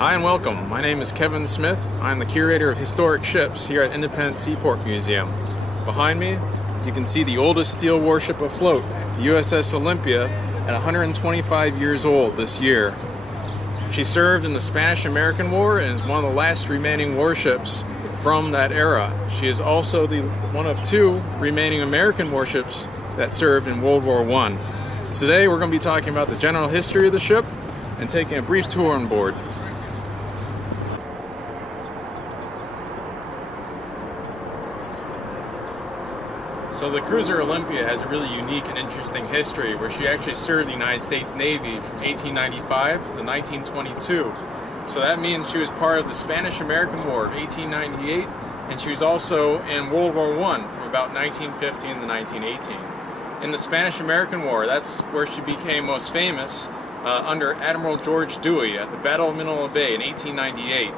Hi and welcome. My name is Kevin Smith. I'm the Curator of Historic Ships here at Independent Seaport Museum. Behind me, you can see the oldest steel warship afloat, the USS Olympia, at 125 years old this year. She served in the Spanish-American War and is one of the last remaining warships from that era. She is also one of two remaining American warships that served in World War I. Today we're going to be talking about the general history of the ship and taking a brief tour on board. So the cruiser Olympia has a really unique and interesting history where she actually served the United States Navy from 1895 to 1922. So that means she was part of the Spanish-American War of 1898, and she was also in World War I from about 1915 to 1918. In the Spanish-American War, that's where she became most famous under Admiral George Dewey at the Battle of Manila Bay in 1898.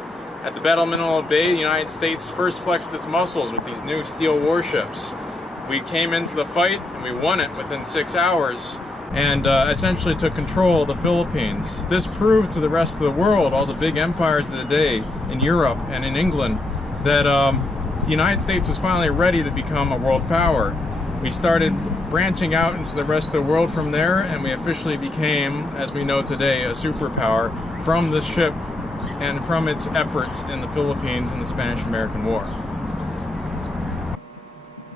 At the Battle of Manila Bay, the United States first flexed its muscles with these new steel warships. We came into the fight and we won it within 6 hours and essentially took control of the Philippines. This proved to the rest of the world, all the big empires of the day in Europe and in England, that the United States was finally ready to become a world power. We started branching out into the rest of the world from there, and we officially became, as we know today, a superpower from this ship and from its efforts in the Philippines in the Spanish-American War.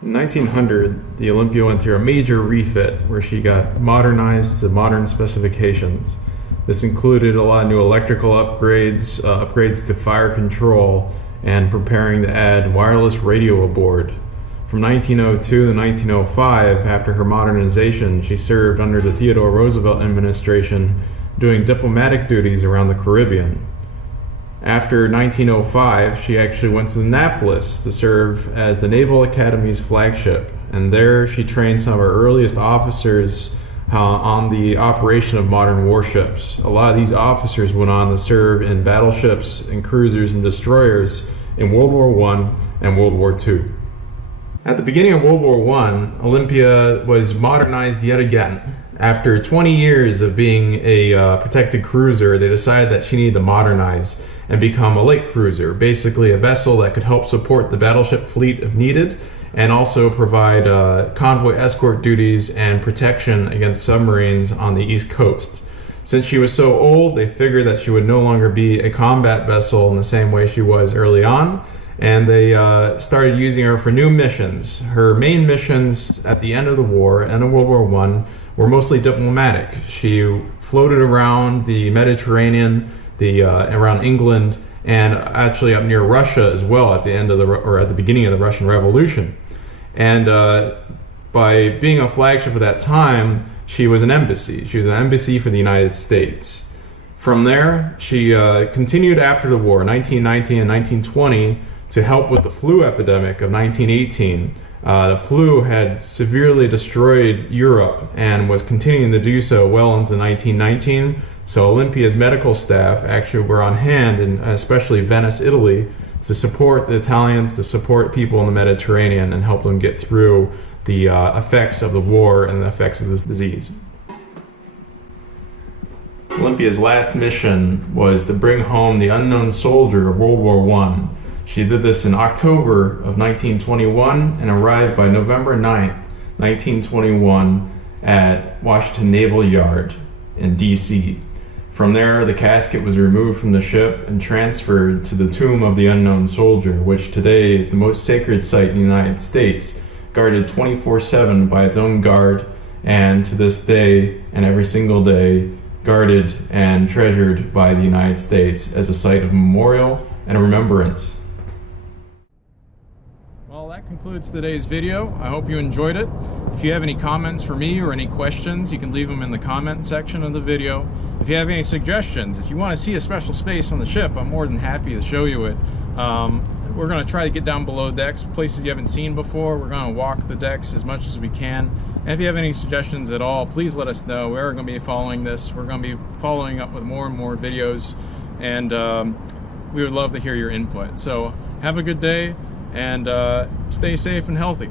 In 1900, the Olympia went through a major refit where she got modernized to modern specifications. This included a lot of new electrical upgrades, upgrades to fire control, and preparing to add wireless radio aboard. From 1902 to 1905, after her modernization, she served under the Theodore Roosevelt administration doing diplomatic duties around the Caribbean. After 1905, she actually went to Annapolis to serve as the Naval Academy's flagship, and there she trained some of her earliest officers on the operation of modern warships. A lot of these officers went on to serve in battleships and cruisers and destroyers in World War I and World War II. At the beginning of World War I, Olympia was modernized yet again. After 20 years of being a protected cruiser, they decided that she needed to modernize and become a lake cruiser, basically a vessel that could help support the battleship fleet if needed, and also provide convoy escort duties and protection against submarines on the East Coast. Since she was so old, they figured that she would no longer be a combat vessel in the same way she was early on, and they started using her for new missions. Her main missions at the end of the war and in World War I were mostly diplomatic. She floated around the Mediterranean, around England, and actually up near Russia as well at the beginning of the Russian Revolution. And by being a flagship at that time, she was an embassy. She was an embassy for the United States. From there, she continued after the war, 1919 and 1920, to help with the flu epidemic of 1918. The flu had severely destroyed Europe and was continuing to do so well into 1919. So Olympia's medical staff actually were on hand in especially Venice, Italy, to support the Italians, to support people in the Mediterranean and help them get through the effects of the war and the effects of this disease. Olympia's last mission was to bring home the unknown soldier of World War I. She did this in October of 1921 and arrived by November 9th, 1921 at Washington Naval Yard in D.C. From there, the casket was removed from the ship and transferred to the tomb of the unknown soldier, which today is the most sacred site in the United States, guarded 24/7 by its own guard, and to this day and every single day, guarded and treasured by the United States as a site of memorial and remembrance. Well, that concludes today's video. I hope you enjoyed it. If you have any comments for me or any questions, you can leave them in the comment section of the video. If you have any suggestions, if you want to see a special space on the ship, I'm more than happy to show you it. We're going to try to get down below decks, places you haven't seen before. We're going to walk the decks as much as we can. And if you have any suggestions at all, please let us know. We're going to be following this. We're going to be following up with more and more videos, and we would love to hear your input. So have a good day, and stay safe and healthy.